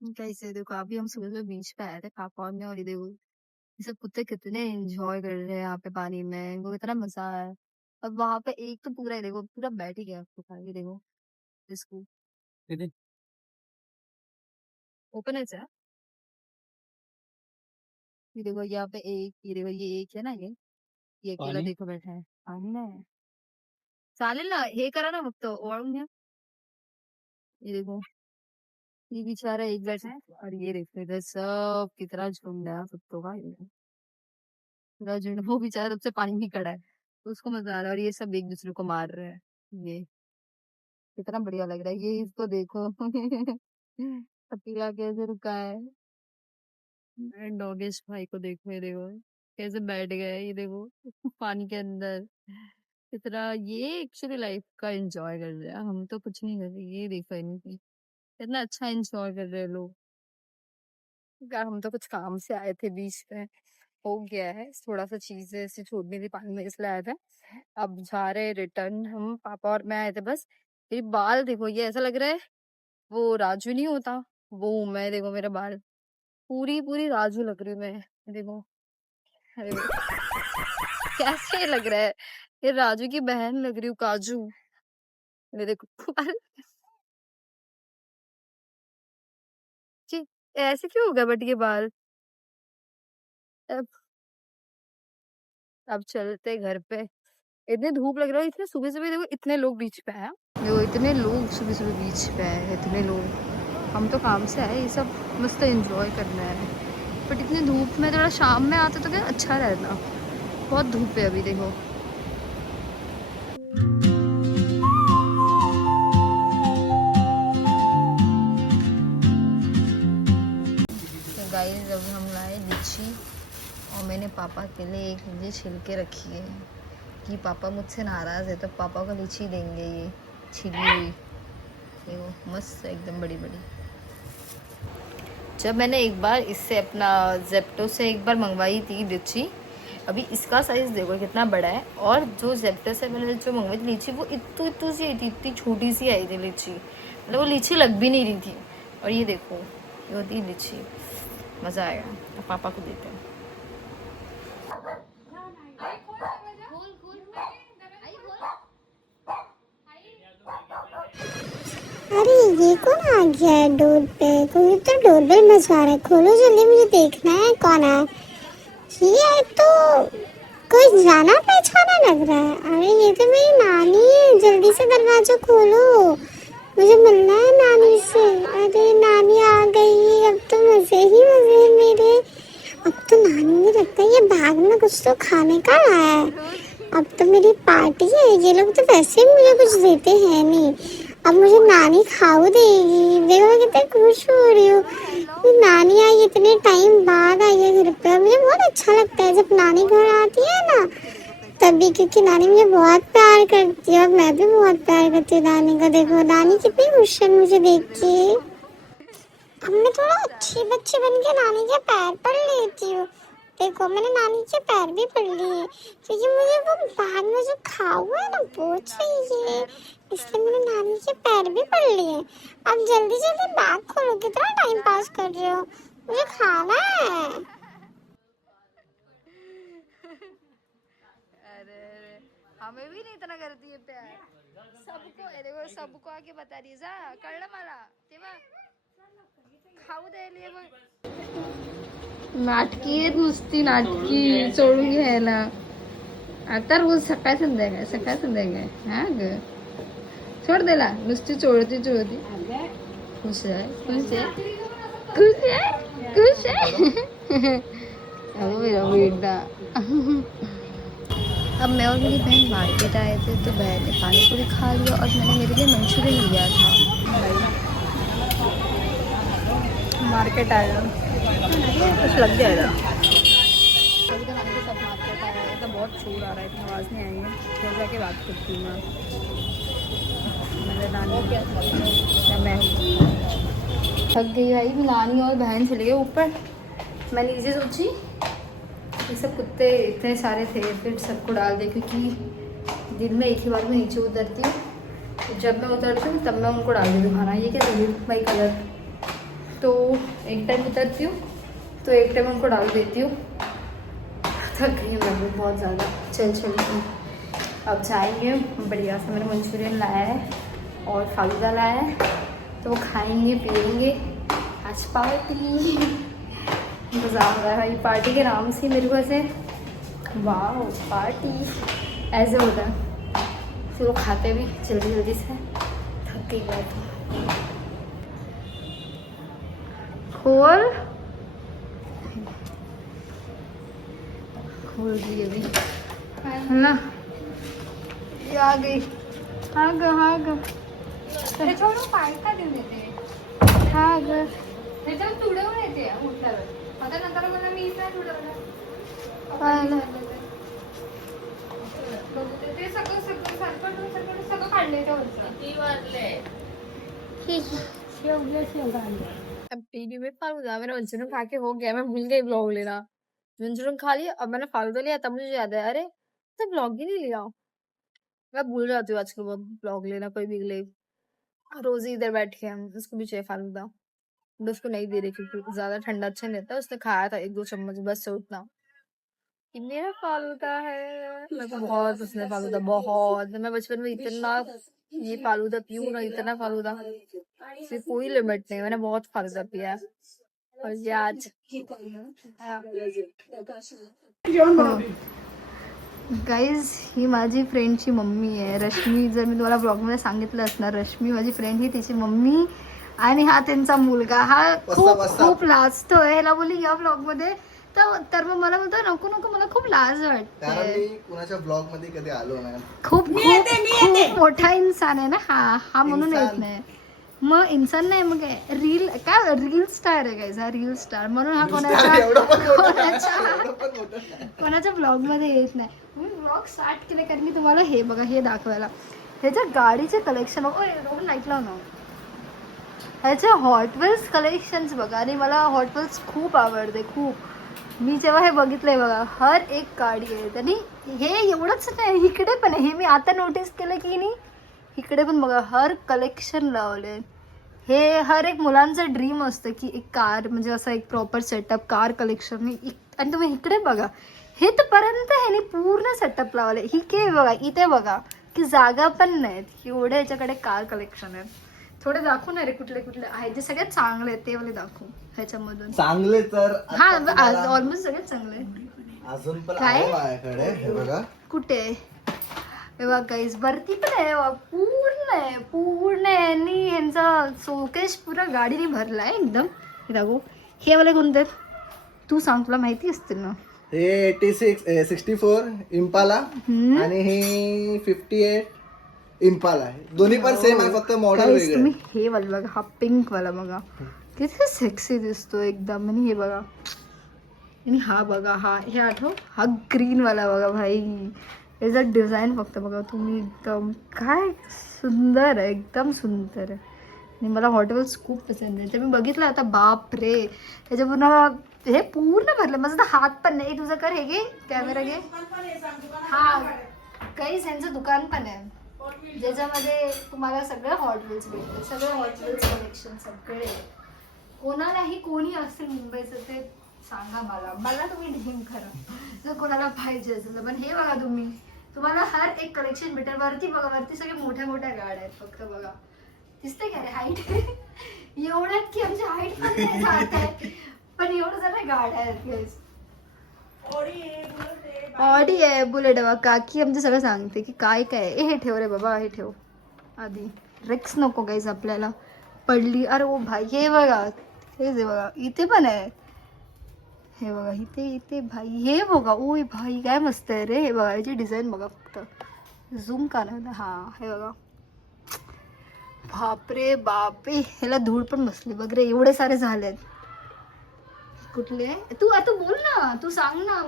कैसे देखो अभी हम सुबह सुबह बीच पे आए थे पापा और मैं, और ये देखो ये सब कुत्ते कितने एंजॉय कर रहे हैं यहाँ पे पानी में, इनको कितना मजा है। और वहां पे एक तो पूरा, ये देखो पूरा बैठ ही गया आपको खा, ये देखो इसको ओपन है क्या? ये देखो यहाँ पे एक, ये देखो ये एक है ना, ये अकेला पानी देखो बैठा है पानी में। चालेल ना, हे करा ना फक्त ओळून घ्या। ये देखो ये बेचारा एक बैठा है, और ये देखो इधर सब कितना झुंड है कुत्तों का, ये देखो पूरा झुंड। वो बेचारा तब से पानी में खड़ा है तो उसको मजा आ रहा है, और ये सब एक दूसरे को मार रहे हैं। ये कितना बढ़िया लग रहा है, ये इसको देखो अकेला कैसे रुका है। डॉगेश भाई को देखो, ये देखो कैसे बैठ गए, ये देखो पानी के अंदर। कितना ये एक्चुअली लाइफ का एंजॉय कर रहे हैं, हम तो कुछ नहीं कर रहे। ये देखो इनकी कितना अच्छा एंजॉय कर रहे हैं लोग। यार हम तो कुछ काम से आए थे बीच में, हो गया है थोड़ा सा चीजें ऐसे छोड़नी थी पानी में इसलिए आए थे। अब जा रहे रिटर्न, हम पापा और मैं आए थे बस। मेरी बाल देखो, ये ऐसा लग रहा है वो राजू नहीं होता वो हूं मैं, देखो मेरा बाल पूरी पूरी राजू लग रही हूँ मैं। देखो अरे कैसे लग रहा है, ये राजू की बहन लग रही हूँ काजू। ये देखो कि ऐसे क्यों हो गया बट ये बाल। अब अब चलते घर पे, इतने धूप लग रहा है, इतने सुबह सुबह देखो इतने लोग बीच पे आए। देखो इतने लोग सुबह सुबह बीच पे आए, इतने लोग। हम तो काम से आए, ये सब मस्त एंजॉय करना है। बट इतनी धूप में थोड़ा शाम में आते तो क्या अच्छा रहता। बहुत धूप है अभी देखो। तो गाइस अब हम लाए लीची, और मैंने पापा के लिए एक लीची छिल के रखी है कि पापा मुझसे नाराज़ है तो पापा को लीची देंगे, ये छिली हुई। देखो मस्त एकदम बड़ी बड़ी। जब मैंने एक बार इससे अपना जेप्टो से एक बार मंगवाई थी लीची, अभी इसका साइज़ देखो कितना बड़ा है। और जो जेप्टो से मैंने जो मंगवाई थी लीची वो इतनी इतनी सी आई थी, इतनी छोटी सी आई थी लीची, मतलब वो लीची लग भी नहीं रही थी। और ये देखो ये होती लीची, मज़ा आएगा। तो पापा को देते हैं। अरे ये कौन आ गया है डोर पे? कोई तो डोरबेल बजा रहा है, खोलो जल्दी, मुझे देखना है कौन है। ये तो कोई जाना पहचाना लग रहा है। अरे ये तो मेरी नानी है, जल्दी से दरवाजा खोलो, मुझे मिलना है नानी से। अरे नानी आ गई, अब तो मजे ही मजे हैं मेरे। अब तो नानी मुझे लगता है ये बैग में कुछ तो खाने का लाया है। अब तो मेरी पार्टी है, ये लोग तो वैसे भी मुझे कुछ देते हैं नहीं, अब मुझे नानी खाऊ देगी। देखो मैं कितनी खुश हो रही हूँ, नानी आई इतने टाइम बाद आई है घर पे। मुझे बहुत अच्छा लगता है जब नानी घर आती है ना तभी, क्योंकि नानी मुझे बहुत प्यार करती है और मैं भी बहुत प्यार करती हूँ नानी को। देखो नानी कितनी खुश है मुझे देख के। अब मैं थोड़ा अच्छी बच्ची बन के नानी के पैर पड़ लेती हूँ। देखो मैंने नानी के पैर भी पड़ लिए, क्योंकि मुझे वो बैग में जो खाऊ है ना वो चाहिए, इसलिए मैंने नानी के पैर भी पड़ लिए। अब जल्दी जल्दी बैग खोलो, कितना टाइम पास कर रहे हो, मुझे खाना है। अरे हमें भी नहीं इतना करती है प्यार सबको। देखो सबको आके बता रही जा कळलं मला तेव्हा खाऊ द्यायला मग नाटकी आहेत, नुसती नाटकी सोडून घ्यायला। आता रोज सकाळ संध्याकाळ हा ग सोड द्यायला, नुसती चोळती चोळती। खुश आहे खुश आहे खुश आहे खुश आहे अगं मेरा बेटा। अब मैं और मेरी बहन मार्केट आए थे तो बहन ने पानी पूरी खा लिया और मैंने मेरे लिए मंचूरियन लिया था। मार्केट आया कुछ लग जाएगा। अभी तो नानी के साथ मार्केट आया है, तो बहुत शोर आ रहा है, इतनी आवाज़ नहीं आई है। घर जाके बात करती हूँ मैं नानी मैं थक गई भाई। नानी और बहन चले गए ऊपर, मैं नीचे सोची ये सब कुत्ते इतने सारे थे फिर सबको डाल दे, क्योंकि दिन में एक ही बार में नीचे उतरती हूँ, तो जब मैं उतरती हूँ तब मैं उनको डाल देती हूँ खाना। ये क्या चाहिए भाई कलर, तो एक टाइम उतरती हूँ तो एक टाइम उनको डाल देती हूँ। थक गई हूँ मैं बहुत ज़्यादा चल के। अब जाएंगे बढ़िया से, मैंने मंचूरियन लाया है और फालूदा लाया है, तो वो खाएंगे पियेंगे। आज पार्टी इंतज़ाम हो रहा है भाई, पार्टी के नाम से मेरे को ऐसे वाह पार्टी ऐसे होता है। फिर वो खाते भी जल्दी जल्दी से, थक गई बात। खोल दी अभी है ना, ये आ गई। हाँ ग त्याच्यावर पाय का देऊन देते, हा ग त्याच्यावर तुडवून येते उठल्यावर, आता नंतर मला मी इथे तुडवलं ते सगळं सगळं काढले किती वाजले। अब टीवी में फालूदा मैंने मंचूरियन खा के हो गया, मैं भूल गई ब्लॉग लेना। मंचूरियन खा लिया, अब मैंने फालूदा लिया, तब मुझे याद है अरे तो ब्लॉग ही नहीं लिया। मैं भूल जाती हूँ आजकल बहुत ब्लॉग लेना, कोई भी ले। रोज ही इधर बैठ के हम उसको भी चाहिए फालूदा, बट उसको नहीं दे रही क्योंकि ज्यादा ठंडा अच्छा नहीं रहता। उसने खाया था 1-2 चम्मच बस से उतना। कि मेरा फालूदा है, मेरे को बहुत पसंद है फालूदा बहुत। मैं बचपन में इतना ये फालूदा पीऊँ ना, इतना फालूदा, इसकी कोई लिमिट नहीं। मैंने बहुत फालूदा पिया है और ये आज गाईज ही माझी फ्रेंडची मम्मी आहे रश्मी। जर मी तुम्हाला ब्लॉगमध्ये सांगितलं असणार, रश्मी माझी फ्रेंड ही तिची मम्मी आणि हा त्यांचा मुलगा। हा खूप खूप लाजतोय, ह्याला बोलली या ब्लॉगमध्ये तर मग मला बोलतो नको नको, मला खूप लाज वाटते। कुणाच्या ब्लॉग मध्ये कधी आलो नाही, खूप खूप मोठा इन्सान आहे ना हा म्हणून येत नाही। मग इन्सान नाही मग रील स्टार आहे गाईज, रील स्टार म्हणून हा कोणाच्या ब्लॉग मध्ये येत नाही। मी ब्लॉग स्टार्ट केले कारण मी तुम्हाला हे बघा हे दाखवायला, ह्याच्या गाडीचे कलेक्शन बघा, लाईट लाव ना, ह्याचे हॉट व्हील्स कलेक्शन्स बघा। आणि मला हॉट व्हील्स खूप आवडते खूप। मी जेव्हा हे बघितलंय बघा, हर एक गाडी आहे। आणि हे एवढंच नाही, इकडे पण आहे, हे मी आता नोटीस केलं की नाही, इकडे पण बघा हर कलेक्शन लावले। हे हर एक मुलांचं ड्रीम असतं की एक कार म्हणजे असं एक प्रॉपर सेटअप कार कलेक्शन। आणि तुम्ही इकडे बघा, हे तर पर्यंत ह्याने पूर्ण सेटअप लावले। ही के बघा, इथे बघा की जागा पण नाहीत एवढे याच्याकडे कार कलेक्शन आहे। थोडे दाखवू ना रे कुठले कुठले आहेत जे सगळ्यात चांगले आहेत ते वाले दाखवू ह्याच्यामधून। चांगले तर हा ऑलमोस्ट सगळ्यात चांगले अजून पण काय? आहे माझ्याकडे, हे बघा कुठे हे बघा गाईज, वरती पण आहे पूर्ण आहे आणि यांचा शोकेस पुरा गाडीने भरलाय एकदम। हे दाखवू, हे वाले कोणते तू सांग, तुला माहिती असतील ना। हे 64 इम्पाला आणि हे 58 इम्पाला आहे, दोन्ही पण सेम आहे, फक्त मॉडेल वेगळे। तुम्ही हे वाला बघा, हा पिंक वाला बघा किती सेक्सी दिसतो एकदम। आणि हे बघा, आणि हा बघा, हे आठव, हा ग्रीन वाला बघा भाई, याचा डिझाईन फक्त बघा तुम्ही, एकदम काय सुंदर आहे, एकदम सुंदर आहे। आणि मला हॉट व्हील्स खूप पसंत आहे, ते मी बघितलं आता बाप रे, त्याच्या पूर्ण हे पूर्ण भरलं। माझा तर हात पण नाही, तुझं कर हे घे कॅमेरा घे। हा काही त्यांचं दुकान पण आहे ज्याच्यामध्ये तुम्हाला सगळं हॉट व्हील्स भेटतं, सगळे हॉट व्हील्स कलेक्शन सगळे। कोणालाही कोणी असेल मुंबईचं ते सांगा मला तुम्ही ड्रीम करा जर कोणाला पाहिजे असेल। पण हे बघा तुम्हाला हर एक कलेक्शन भेटेल। वरती बघा, वरती सगळे मोठ्या मोठ्या गाड्या आहेत, फक्त बघा दिसते का रे हाईट एवढ्यात की आमची हाईट पण नाही जात आहे, पण एवढं जरा गाड्या आहेत। ऑडी आहे, बुलेट आहे, काकी आमचं सगळं सांगते की काय काय हे ठेव रे बाबा, हे ठेव आधी, रिक्स नको गाईज आपल्याला पडली। अरे ओ भाई हे बघा, हेच बघा इथे पण आहे, हे बघा इथे भाई, हे बघा ओय भाई काय मस्त आहे रे। हे बघा याची डिझाईन बघा, फक्त झूम करा, हा हे बघा, बापरे बापे, ह्याला धूळ पण बसली बघ रे, एवढे सारे झालेत। कुठले तू आता बोल ना, तू सांग ना,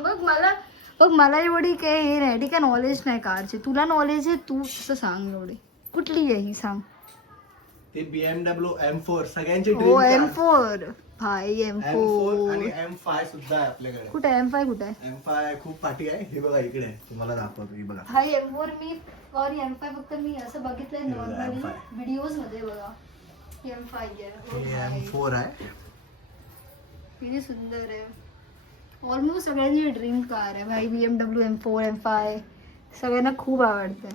बघ मला एवढी काय हे नाही, ठीक आहे नॉलेज नाही कारची, तुला नॉलेज आहे, तू असं सांग एवढी कुठली आहे ही सांग। ते BMW M4 सगळ्यांची हो ड्रीम M4 भाई, M4 आणि M4 M5 सुद्धा आहे आपल्याकडे। कुठे आहे M5 कुठे आहे? M5 खूप पाठी आहे, हे बघा इकडे आहे, तुम्हाला दाखवतो, हे बघा भाई M4 मी और M5 फक्त मी असं बघितलंय नॉर्मली व्हिडिओज मध्ये बघा। M5 आहे, हे M4 आहे, किती सुंदर आहे. ऑलमोस्ट सगळ्यांची ड्रीम कार आहे भाई. BMW M4 M5 सगळ्यांना खूप आवडते.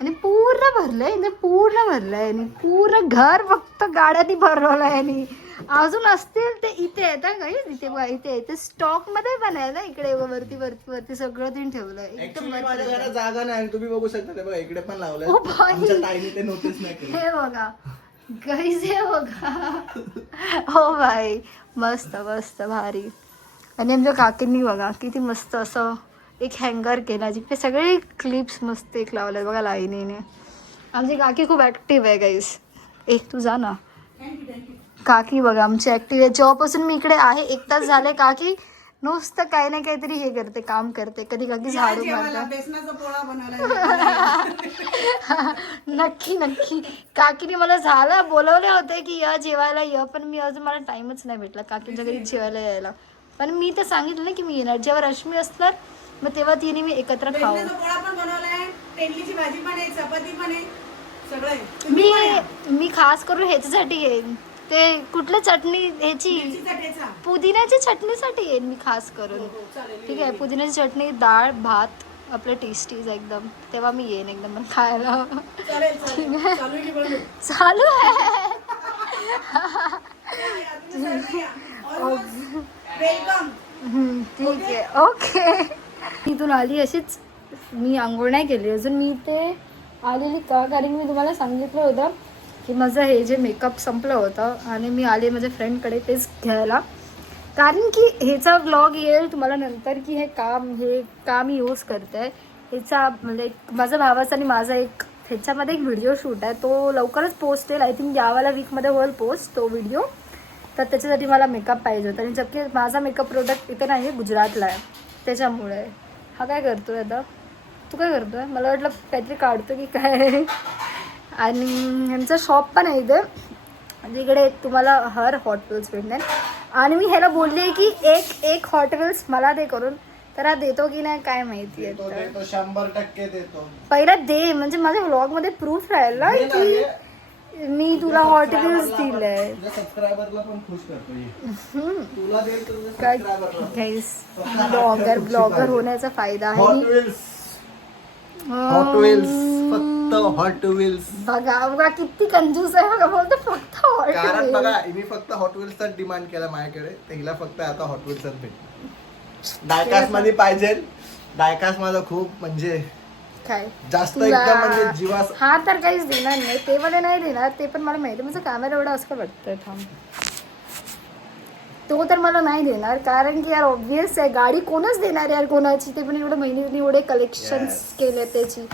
आणि पूर्ण भरलंय इथे, पूर्ण भरलंय आणि पूर्ण घर फक्त गाड्यांनी भरवलंय. आणि अजून असतील ते इथे आहेत हा guys. इथे बघा, इथे स्टॉक मध्ये पण आहे ना इकडे. वरती वरती वरती सगळं तीन ठेवलंय एकदम Actually माझ्या मस्त. घरात जागा नाही, तुम्ही बघू शकता ते बघा इकडे पण लावलंय. ओ भाई. आमच्या ताईने ते नोटीस नाही केलं. हे बघा गाईज, हे बघा. हो भाई, मस्त मस्त भारी. आणि आमच्या काकींनी बघा किती मस्त असं एक हँगर केला जिथे सगळे क्लिप्स मस्त एक लावल्यात बघा लाईनीने. आमची काकी खूप ऍक्टिव्ह आहे गाईज. तू जा ना. काकी बघा आमची ऍक्टिव्ह आहे. जेव्हापासून मी इकडे आहे 1 तास झाले काकी नुसतं काही ना काहीतरी हे करते, काम करते. कधी कधी झाडू मारते. बेसनाचा पोळा बनवला. नक्की नक्की. काकीने मला झालं बोलवले होते की या जेवायला ये, पण मी अजून मला टाइमच नाही भेटला काकींच्या घरी जेवायला यायला. पण मी तर सांगितलं ना की मी येणार जेव्हा रश्मी असणार, मग तेव्हा तिने मी एकत्र खाऊ. बेसनाचा पोळा पण बनवलाय, तेंडलीची भाजी पण आहे, चपाती पण आहे, सगळं आहे. मी खास करून ह्याच्यासाठी येईन, ते कुठलं चटणी ह्याची मिरचीचा ठेचा. पुदिन्याची चटणीसाठी येईन मी खास करून. चालेल. ठीक आहे, पुदिन्याची चटणी, डाळ भात आपलं टेस्टीज एकदम, तेव्हा मी येईन एकदम मग खायला. चालेल चालेल. चालू आहे की बंद? चालू आहे. वेलकम. ठीक आहे, ओके. इथून आली अशीच. मी आंघोळ नाही केली अजून. मी इथे आलेली का, कारण मी तुम्हाला सांगितलं होतं की माझं हे जे मेकअप संपलं होतं आणि मी आले माझ्या फ्रेंडकडे तेच घ्यायला. कारण की ह्याचा व्लॉग येईल तुम्हाला नंतर की हे काम यूज करते. ह्याचा म्हणजे माझ्या भावाचा आणि माझा एक ह्याच्यामध्ये एक व्हिडिओ शूट आहे, तो लवकरच पोस्ट येईल. आय थिंक यावाला वीकमध्ये होईल पोस्ट तो व्हिडिओ. तर त्याच्यासाठी मला मेकअप पाहिजे होता आणि जबकी माझा मेकअप प्रोडक्ट इथे नाही आहे, गुजरातला आहे. त्याच्यामुळे हा काय करतोय आता, तू काय करतोय? मला वाटलं काहीतरी काढतो की काय. आणि ह्यांचं शॉप पण आहे इथे, इकडे तुम्हाला हर हॉट व्हील्स भेटणार. आणि मी ह्याला बोलले की एक हॉट व्हील्स मला दे करून, तर हा देतो की नाही काय माहिती आहे. देतो, देतो, 100% देतो. पहिला दे, म्हणजे माझ्या व्लॉग मध्ये प्रूफ राहील ना दे ना, की दे. मी तुला हॉट व्हील्स दिलंय. तुझ्या सबस्क्रायबरला पण खुश करतो हे. तुला देईल तर तुझ्या काय सबस्क्रायबरला. गाईस, ब्लॉगर होण्याचा फायदा हॉट आहे. व्हील्स, हॉट व्हील्स, फक्त हॉट व्हील्स. बघा बघा किती कंजूस आहे बघा, बोलतो फक्त हॉट कारण व्हील्स. बघा हिने फक्त हॉट व्हील्सचा डिमांड केला माझ्याकडे, तर हिला फक्त आता हॉट व्हील्सच भेटणार. डायकास मध्ये पाहिजे. डायकास माझा खूप म्हणजे काय जास्त तुला- एकदम म्हणजे जीवास. हा तर काहीच देणार नाही, ते मध्ये नाही देणार. ते पण मला माहिती, माझा कॅमेरा एवढा असं वाटतंय. थांब, तो तर मला नाही देणार, कारण की यार ऑब्विस आहे, गाडी कोणच देणार यार कोणाची, ते पण एवढं महिन्याने एवढे कलेक्शन केले त्याची.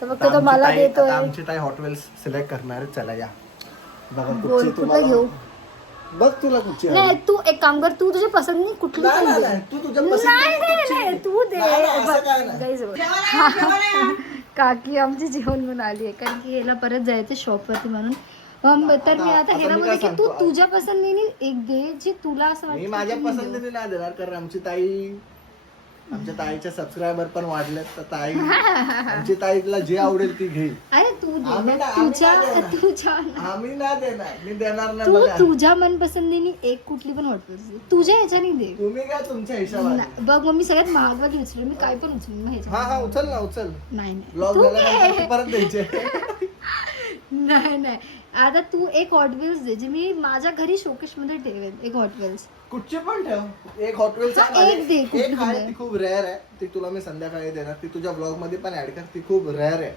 तर फक्त तो मला देतोय. आमची ताई हॉट व्हील्स सिलेक्ट करणार आहे. चला या बघा बोल कुठची कुठलं तुम्हाला. घेऊ. बघ तुला कुठची हवी? नाही तू एक काम कर, तू तुझ्या पसंती कुठली नाही, पण नाही, दे. नाही, तू तुझ्या नाही पसंतीची नाही कुठची नाही, घे. तू दे. नाही, नाही, असं काय नाही. गाईज बघ, जेवायला या, जेवायला या. काकी आमची जेवण घेऊन आली आहे, कारण की ह्याला परत जायचं शॉपवरती म्हणून. तर मी आता आता ह्याला मी बोलते काय की तू सांगतो? तुझ्या पसंतीने एक दे, जी तुला असं मी वाटतं माझ्या की मी देऊ. पसंतीने नाही देणार, कारण आमच्या ताईचे सबस्क्रायबर पण वाढलेत, तर ताई आमची ताईला जे आवडेल ती घेईल. अरे तू दे आम्ही ना, नाही तुझ्या देणार. आम्ही नाही देणार, मी देणार नाही तू बघा. तुझ्या मनपसंतीने एक कुठली पण वाटत तुझ्या ह्याच्याने दे. तुम्ही काय तुमच्या हिशोबाने. ना- बघ मग मी सगळ्यात महागवाली उचलेल, मी काय पण उचलेल मग ह्याच्यात. हा हा उचल ना, उचल. नाही नाही ब्लॉग तू झाल्यानंतर घे. तू परत द्यायचे. नाही नाही, आता तू एक हॉट व्हील्स दे, जे मी माझ्या घरी शोकेश मध्ये ठेवेन. एक हॉट व्हील्स. कुठचे पण ठेव. एक हॉट व्हील्स हा, एक दे, कुठली एक आहे दे. ती खूप रेअर आहे, ती तुला मी संध्याकाळी देणार. ती तुझ्या ब्लॉग मध्ये पण ऍड कर. ती खूप रेअर आहे,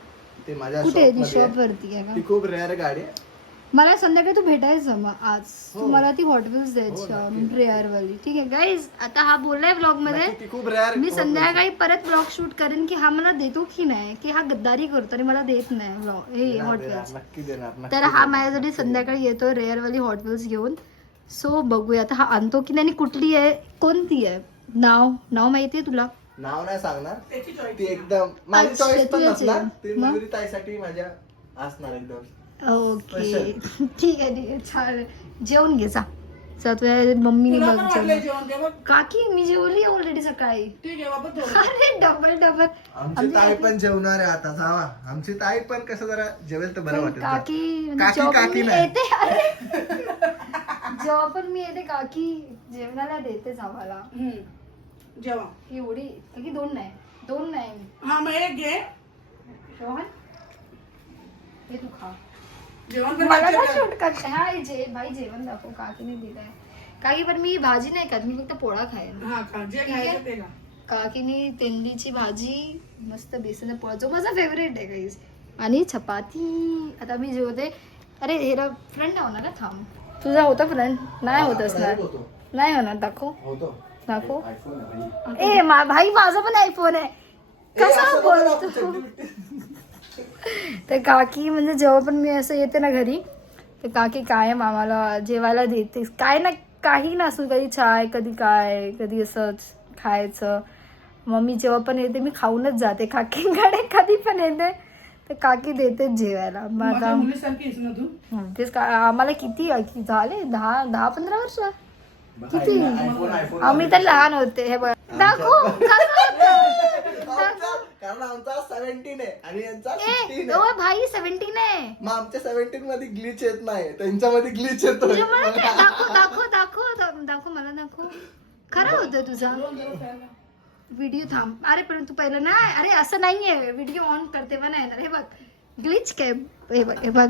ती माझ्या कुठे आहे ती? शॉप शॉप वरती आहे ती का? खूप रेअर गाडी आहे. मला संध्याकाळी तू भेटायचं मग आज. तू हो. मला ती हॉट व्हील्स हो, द्यायची नक्की. रेअर वाली. ठीक आहे गाईज, आता हा बोललाय ब्लॉग मध्ये. नक्की, ती खूप रेअर. मी संध्याकाळी परत ब्लॉग शूट करेन की हा मला देतो की नाही, की हा गद्दारी करतो आणि मला देत नाही ब्लॉग हे हॉट व्हील्स. नक्की देणार, नक्की तर हा देणार. माझ्यासाठी संध्याकाळी येतो रेअर वाली हॉट व्हील्स घेऊन. सो बघूया आता हा आणतो की नाही, आणि कुठली आहे, कोणती आहे. नाव माहितीये तुला? नाव नाही सांगणार. त्याची choice. ती एकदम माझी अच्छा, चॉईस पण तुझी नसणार. आहे. ती मग? मयुरी ताईसाठी माझ्या असणार एकदम. Okay Special. ठीक आहे छान. जेवून घे जा. तुझ्या मम्मीने तुला पण बघ वाटलंय जेवण. जेवण ते बघ. काकी मी जेवली ऑलरेडी सकाळी. ठीक आहे बाबा थोडं. अरे डबल आमची ताई पण जेवणार आहे आता. जावा, आमची ताई पण कसं जरा जेवेल तर बरं वाटेल. काकी काकी, job काकी वरून नाही. येते. अरे जेव्हा पण मी येते काकी जेवणाला देतेच आम्हाला जेव्हा एवढी की दोन नाही हा मग एक घे रोहन हे तू खा जेवण पण मला लागते ना का? शूट करते हा भाई जेवण दाखव काकीने दिलंय काकी पण मी भाजी नाही खात मी फक्त पोळा खाईन हा खा जे खायचं ते खा काकीने तेंडलीची भाजी मस्त बेसनचा पोळा जो माझा फेवरेट आहे गाईस आणि चपाती आता मी जेवते अरे हेरा फ्रेंड नाही होणार ना थांब तुझा होता फ्रेंड नाही होत असणार होतो नाही होणार दाखव होतो दाखव आयफोन आहे भाई. भाई माझा पण आयफोन आहे ए, कसा असं नको दाखवू, बोलतो चड्डी बिड्डी. तर काकी म्हणजे जेव्हा पण मी असं येते ना घरी तर काकी कायम आम्हाला जेवायला देते काय ना काही नसू कधी चाय कधी काय कधी असंच खायचं मम्मी जेव्हा पण येते मी खाऊनच जाते काकींकडे कधी पण येते तर काकी देतेच जेवायला मग माझ्या आता मुलीसारखीच ना तू तेच आम्हाला किती झाले 10-15 वर्ष किती आयफोन आम्ही तर लहान होते हे बघ दाखव कसं होतं? कारण आमचा 17 आहे आणि यांचा ए, 16 ओ आहे. भाई 17 आहे मग आमच्या 17 मध्ये ग्लिच येत नाही त्यांच्यामध्ये ग्लिच येतो तुझ्या मला ते दाखव मला दाखव खरं होतं तुझा व्हिडिओ थांब अरे पण तू पहिलं नाही अरे असं नाहीये व्हिडिओ ऑन करते पण नाही येणार हे बघ ग्लिच काय हे बघ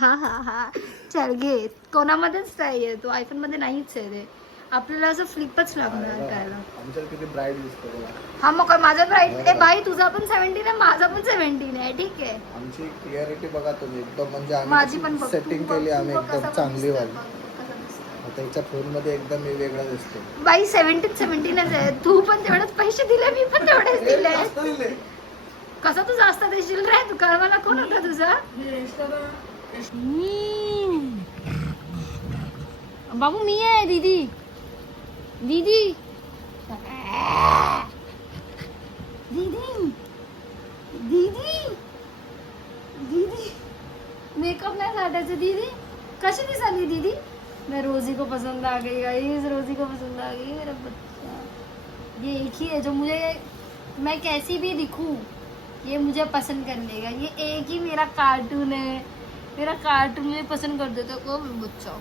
हा चल घे कोणामध्येच नाहीये तो आयफोन मध्ये नाहीच आहे ते आपल्याला असं फ्लिपच लागणार करायला आमच्या किती ब्राईट दिसतो बघा. हा मग काय माझा ब्राईट भाई तुझा पण 17 आहे माझा पण 17 आहे ठीक आहे आमची क्लिअरिटी बघा तुम्ही एकदम म्हणजे माझी पण आम्ही बघ, सेटिंग तू बघ, केली तू आम्ही बघ एकदम कसं चांगली दिसतंय, वाली बघ, कसं दिसतंय. आता हिच्या फोन मध्ये एकदम मी वेगळा दिसतो बाई 17 आहे तू पण तेवढेच पैसे दिले मी पण तेवढेच दिले जास्त दिले. कसा तू जास्त देशील रे तू कळवाला कोण होता तुझा बाबू मी आहे दीदी दीदी दीदी दीदी दीदी मेकअप नहीं साटायचं दीदी कशी दिसाली दीदी मैं रोजी को पसंद आ गई गाइस रोजी को पसंद आ गई मेरा बच्चा ये एक ही है जो मुझे मैं कैसी भी दिखूं ये मुझे पसंद कर लेगा ये एक ही मेरा कार्टून है मेरा कार्टून मुझे पसंद कर देता को बच्चा